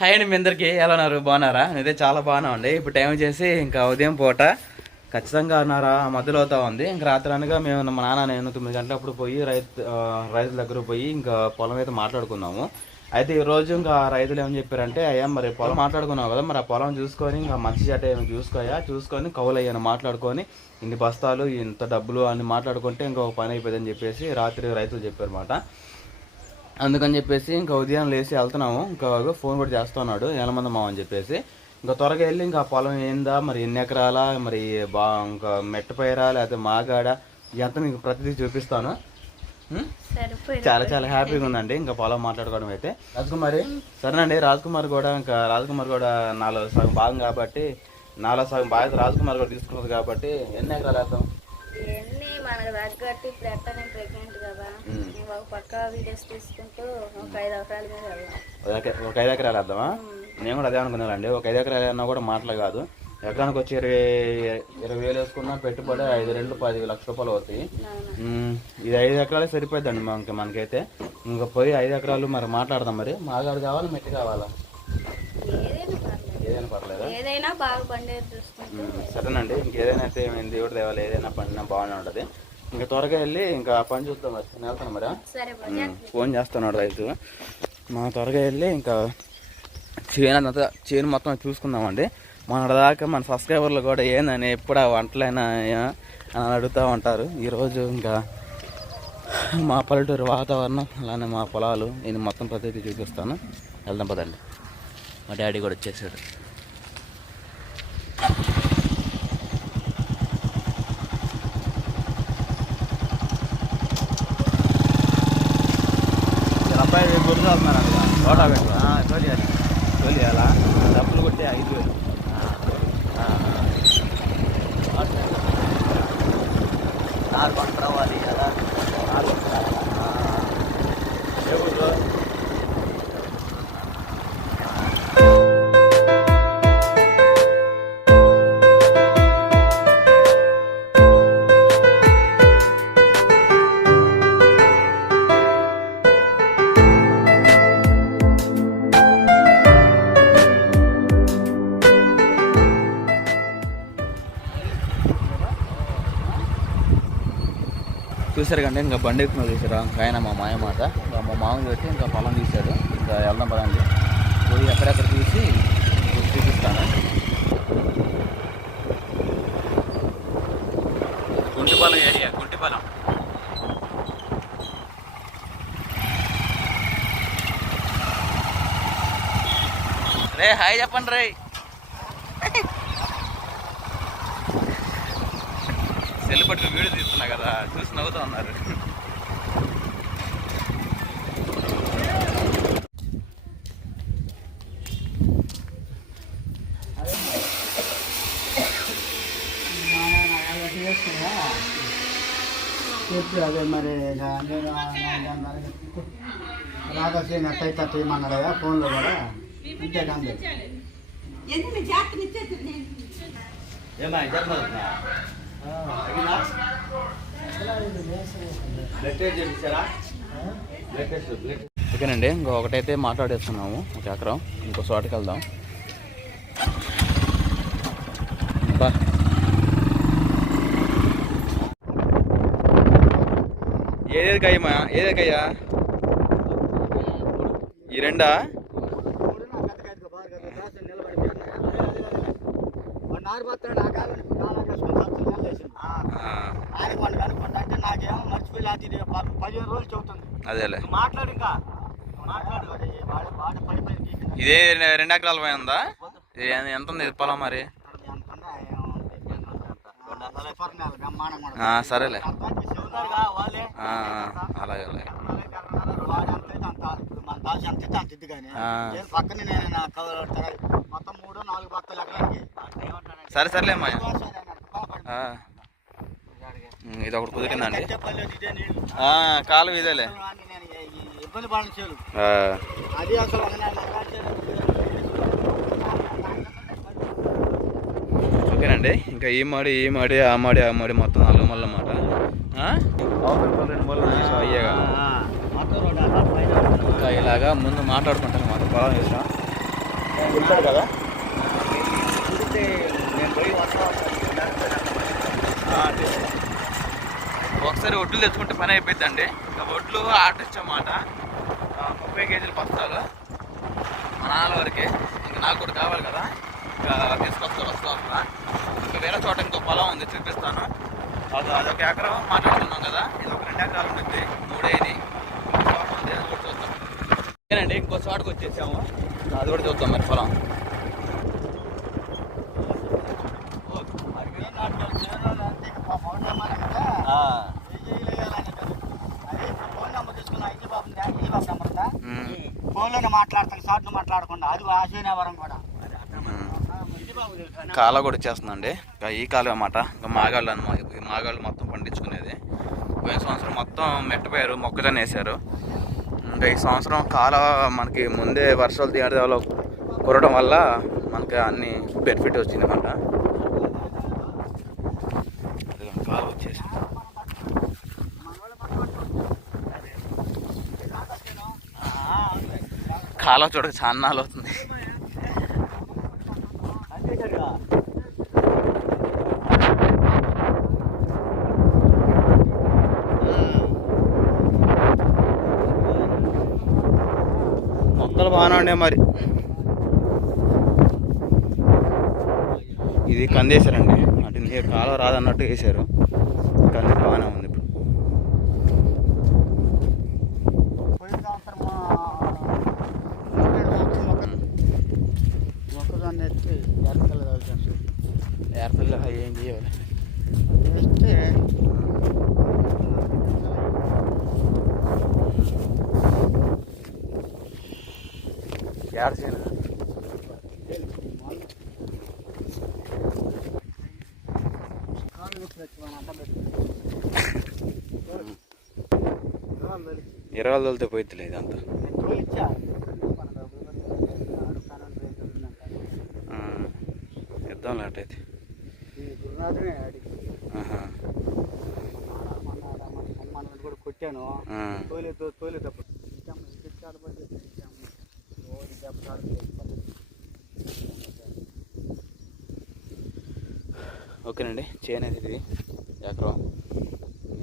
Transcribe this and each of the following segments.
Hi అండి, మీ అందరికీ ఎలా ఉన్నారు? బాగున్నారా? నేనైతే చాలా బాగున్నామండి. ఇప్పుడు టైం వచ్చేసి ఇంకా ఉదయం పూట ఖచ్చితంగా మధ్యలో అవుతా ఉంది. ఇంకా రాత్రి అనగా మేము మా నాన్న నేను 9 గంటలప్పుడు పోయి రైతుల దగ్గర పోయి ఇంకా పొలం అయితే మాట్లాడుకున్నాము. అయితే ఈరోజు ఇంకా రైతులు ఏమని చెప్పారంటే, అయ్యా మరి పొలం మాట్లాడుకున్నావు కదా, మరి ఆ పొలం చూసుకొని ఇంకా మంచి చెడ్డ ఏమి చూసుకొని కౌలు అయ్యాను మాట్లాడుకొని ఇన్ని బస్తాలు ఇంత డబ్బులు అని మాట్లాడుకుంటే ఇంకొక పని అయిపోయిందని చెప్పేసి రాత్రి రైతులు చెప్పారన్నమాట. అందుకని చెప్పేసి ఇంకా ఉదయం లేచి వెళ్తున్నాము. ఇంకా ఫోన్ కూడా చేస్తున్నాడు ఎనమంది మావ అని చెప్పేసి. ఇంకా త్వరగా వెళ్ళి ఇంకా పొలం ఏందా, మరి ఎన్ని ఎకరాలా, మరి ఇంకా మెట్టపైరా లేకపోతే మాగాడ ఇదంతా మీకు ప్రతిదీ చూపిస్తాను. చాలా చాలా హ్యాపీగా ఉందండి ఇంకా పొలం మాట్లాడుకోవడం అయితే. రాజకుమారి సరేనండి. రాజకుమార్ కూడా నాలో సగం భాగం కాబట్టి నాలో సగం బాధ్యత రాజకుమార్ కూడా తీసుకున్నది కాబట్టి ఎన్ని ఎకరాలు వేద్దాం? మనకు తగ్గట్టు ఇప్పుడు ఎట్లా నేను ప్రెగ్నెంట్ కదా, ఒక పక్క వీడియోస్ తీసుకుంటూ ఒక 5 ఎకరాల మీద వెళ్దాం. ఒక 5 ఎకరాలు వేద్దామా? నేను కూడా అదే అనుకున్నానండి. ఒక 5 ఎకరాలు అన్నా కూడా మాటలు కాదు. ఎకరానికి వచ్చి 20,000 వేసుకున్నా పెట్టుబడి 5-10 లక్షల రూపాయలు అవుతాయి. ఇది 5 ఎకరాలే సరిపోద్దండి మనకైతే. ఇంకా పోయి 5 ఎకరాలు మరి మాట్లాడదాం. మరి మాగాడు కావాలా మెట్టి కావాలా? ఏదైనా పర్లేదా? ఏదైనా బాగా పండేది చూసుకుంటే సరేనండి. ఇంకేదైనా అయితే ఏమైంది దేవుడు దేవాలి, ఏదైనా పండినా బాగానే ఉంటుంది. ఇంకా త్వరగా వెళ్ళి ఇంకా పని చూద్దాం. మరి నేను వెళ్తాను. మరి ఫోన్ చేస్తున్నాడు రైతు. మనం త్వరగా వెళ్ళి ఇంకా చేను మొత్తం చూసుకుందామండి. దాకా మన సబ్స్క్రైబర్లు కూడా ఏందని ఎప్పుడు ఆ వంటలైనా అని అడుగుతూ ఉంటారు. ఈరోజు ఇంకా మా పల్లెటూరు వాతావరణం అలానే మా పొలాలు ఇది మొత్తం ప్రతిదీ చూపిస్తాను. వెళ్దాం పదండి. మా డాడీ కూడా వచ్చేసాడు. అబ్బాయి గుర్తు చదువుతున్నారు అక్కడ తోలియాలా డబ్బులు కొట్టి 5,000 నారు పంట రావాలి కదా. చూసారు కంటే ఇంకా బండి ఎక్కువ చూసారా ఆయన మా మాయ మాట. ఇంకా మా మామూలు పెట్టి ఇంకా పొలం తీశాడు. ఇంకా వెళ్దాం పదండి. పోయి ఎక్కడెక్కడ చూసి చూపిస్తాను. గుంటిపాలెం ఏరియా, గుంటిపాలెం. రే హాయ్ చెప్పండి రే. సెల్ పట్టుకు వీడియో తీస్తున్నా కదా, చూసి నవ్వుతూ ఉన్నారు. అదే మరి రాగసేన అట్టయితే ఏమన్నాడా ఫోన్లో కూడా ఇంతే కాదు. ఓకేనండి. ఇంకొకటైతే మాట్లాడేస్తున్నాము. 1 ఎకరం ఇంకో చోటకి వెళ్దాం. బా ఏదేకయ్యా ఈ రెండా? అదేలే. ఇదే 2 ఎకరాల పై ఉందా? ఎంత ఉంది పొలం మరి? సరేలే. అలాగే అలాగే. సరే సరేలేమ్మా. ఇది ఒకటి కుదిరిందండి. కాలు ఇదేలే. ఓకేనండి. ఇంకా ఈ మాడి ఆ మాడి మొత్తం 4 మళ్ళీ మాట. అయ్యాగా ఇంకా ఇలాగా ముందు మాట్లాడుకుంటాను. మాకు పొలం వేసాం. చెప్పాడు కదా. ఒకసారి ఒడ్లు తెచ్చుకుంటే పని అయిపోయిందండి. ఇంకా ఒడ్లు ఆర్డర్ ఇచ్చామాట 30 కేజీల బస్తాలు మా నాన్న వరకే. ఇంకా నాకు కూడా కావాలి కదా, ఇంకా తీసుకొస్తారు వస్తా. ఇంకా వేరే చోట ఇంకో పొలం ఉంది, చూపిస్తాను. అదొక ఎకరం మాట్లాడుతున్నాం కదా, ఇది ఒక 2 ఎకరాలు ఉంటుంది, 3 అయింది. ఇంకో చోట ఉంది, అది కూడా చూద్దాం. ఓకేనండి, ఇంకో చోటకు వచ్చేసాము, అది కూడా చూద్దాం మరి పొలం. ఫోన్లోనే మాట్లాడతాను, షార్ట్ మాట్లాడకుండా. అది ఆశీనవరం కూడా కాలువ కూడా వచ్చేస్తుందండి. ఇంకా ఈ కాలువ అన్నమాట. ఇంకా మాగాళ్ళు అనమాట, ఈ మాగాళ్ళు మొత్తం పండించుకునేది. పోయిన సంవత్సరం మొత్తం మెట్టపోయారు, మొక్కజొన్న వేసారు. ఇంకా ఈ సంవత్సరం కాలువ మనకి ముందే వర్షాలు తీయడంలో కురవడం వల్ల మనకి అన్ని బెనిఫిట్ వచ్చింది అన్నమాట. కాలువ వచ్చేసి కాలువ చూడక చాన్నాళ్ళు అవుతుంది. మొక్కలు బాగానే ఉన్నాయి మరి. ఇది కందేశారండి, అంటే కాలువ రాదన్నట్టు వేసారు. కంది బాగానే ఉంది ఇప్పుడు. మొక్కజొన్న ఎత్తి ఏర్పల్లి ఏం చేయాలి వేస్తే ఏడ్చేనా ఇరవై తోలితే పోయిద్దిలే ఇదంతా. ఇద్దాం అట్టయితే. కూడా కొట్టాను, తోలేటప్పుడు ఓకేనండి. చేయనేది ఇది ఎకరం,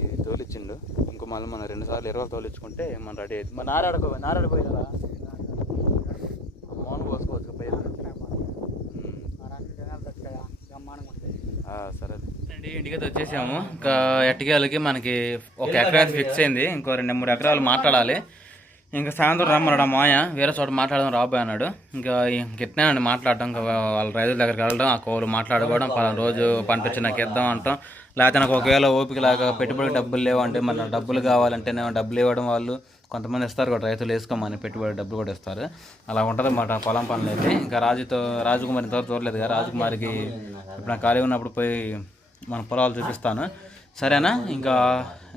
ఇది తోలిచ్చిండు. ఇంకో మళ్ళీ మనం 2 సార్లు 20 తోలిచ్చుకుంటే మనం రెడీ అవుతుంది. మరి నారాడిపోయి కదా మోన పోసుకోవచ్చు పైన. సరే అండి, ఇంటికి వచ్చేసాము. ఇంకా ఎట్టకేళ్ళకి మనకి 1 ఎకరం ఫిక్స్ అయింది. ఇంకో 2-3 ఎకరాలు మాట్లాడాలి. ఇంకా సాయంత్రం రమ్మన్నాడు మాయ, వేరే చోట మాట్లాడదాం రాబోయే అన్నాడు. ఇంకా ఎట్టినానండి మాట్లాడటం, ఇంకా వాళ్ళ రైతుల దగ్గరికి వెళ్ళడం, ఆ కోళ్ళు మాట్లాడుకోవడం, పలానా రోజు పంట వచ్చి నాకు ఇద్దాం అంటాం. లేకపోతే నాకు ఒకవేళ ఓపిక లాగా పెట్టుబడికి డబ్బులు లేవంటే మన డబ్బులు కావాలంటేనే డబ్బులు ఇవ్వడం. వాళ్ళు కొంతమంది ఇస్తారు కూడా, రైతులు వేసుకోమని పెట్టుబడి డబ్బులు కూడా ఇస్తారు. అలా ఉంటుంది అన్నమాట పొలం పనులు అయితే. ఇంకా రాజకుమారి ఇంతవరకు చూడలేదు కదా, రాజకుమారికి ఇప్పుడు ఖాళీ ఉన్నప్పుడు పోయి మన పొలాలు చూపిస్తాను, సరేనా? ఇంకా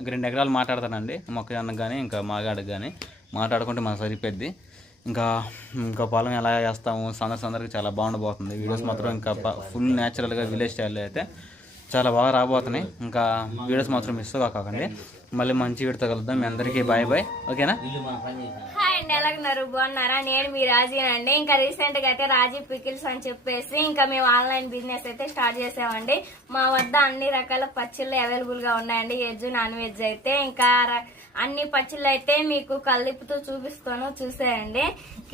2 ఎకరాలు మాట్లాడతానండి, మొక్కజొన్నకు కానీ ఇంకా మాగాడికి కానీ మాట్లాడుకుంటే మనకు సరిపోద్ది. ఇంకా పొలం ఎలా చేస్తాము సందర్కి చాలా బాగుండబోతుంది. వీడియోస్ మాత్రం ఇంకా ఫుల్ న్యాచురల్గా విలేజ్ స్టైల్లో అయితే చాలా బాగా రాబోతున్నాయి. ఇంకా వీడియోస్ మాత్రం మిస్ కాకండి. మళ్ళీ మంచి వీడియోతో కలుద్దాం. మీ అందరికీ బాయ్ బాయ్, ఓకేనా? హాయ్ అండి, ఎలాగున్నారు? బాగున్నారా? నేను మీ రాజీనండి. ఇంకా రీసెంట్ గా అయితే రాజీ పికిల్స్ అని చెప్పేసి ఇంకా మేము ఆన్లైన్ బిజినెస్ అయితే స్టార్ట్ చేసామండి. మా వద్ద అన్ని రకాల పచ్చళ్ళు అవైలబుల్ గా ఉన్నాయండి, వెజ్ నాన్ వెజ్ అయితే. ఇంకా అన్ని పచ్చళ్ళు అయితే మీకు కలిపుతూ చూపిస్తాను, చూసేయండి.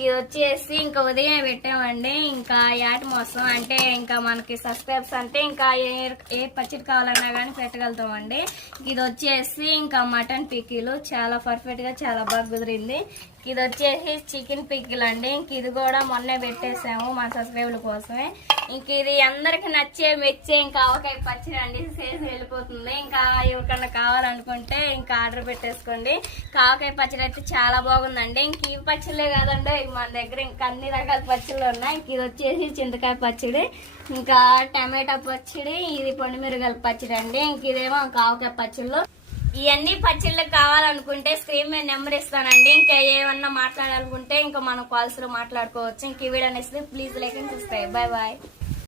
ఇది వచ్చేసి ఇంకా ఉదయం పెట్టామండి. ఇంకా యాట్ మోసం అంటే ఇంకా మనకి సబ్స్క్రైబ్స్ అంటే ఇంకా ఏ పచ్చడి కావాలన్నా కానీ పెట్టగలుగుతామండి. ఇది వచ్చేసి ఇంకా మటన్ పికిలు చాలా పర్ఫెక్ట్ గా చాలా బాగా కుదిరింది. ఇది వచ్చేసి చికెన్ పికిల్ అండి. ఇంక ఇది కూడా మొన్నే పెట్టేసాము మన సబ్స్క్రైబర్ల కోసమే. ఇంక ఇది అందరికి నచ్చే మెచ్చే ఇంకా ఆవకాయ పచ్చడి అండి, చేసి వెళ్ళిపోతుంది. ఇంకా ఎవరికన్నా కావాలనుకుంటే ఇంకా ఆర్డర్ పెట్టేసుకోండి. ఆవకాయ పచ్చడి అయితే చాలా బాగుందండి. ఇంక ఈ పచ్చళ్ళే కాదండి, మన దగ్గర ఇంకా అన్ని రకాల పచ్చళ్ళు ఉన్నాయి. ఇంక ఇది వచ్చేసి చింతకాయ పచ్చడి, ఇంకా టమాటా పచ్చడి, ఇది పొండిమిరగాయల పచ్చడి అండి. ఇంక ఇదేమో ఆవకాయ పచ్చళ్ళు. ఇవన్నీ పచ్చళ్ళు కావాలనుకుంటే స్క్రీన్ మీద నెంబర్ ఇస్తానండి. ఇంకా ఏమన్నా మాట్లాడాలనుకుంటే ఇంకా మనం కాల్స్ లో మాట్లాడుకోవచ్చు. ఇంక ఈ వీడియో నచ్చితే please like and subscribe. Bye bye.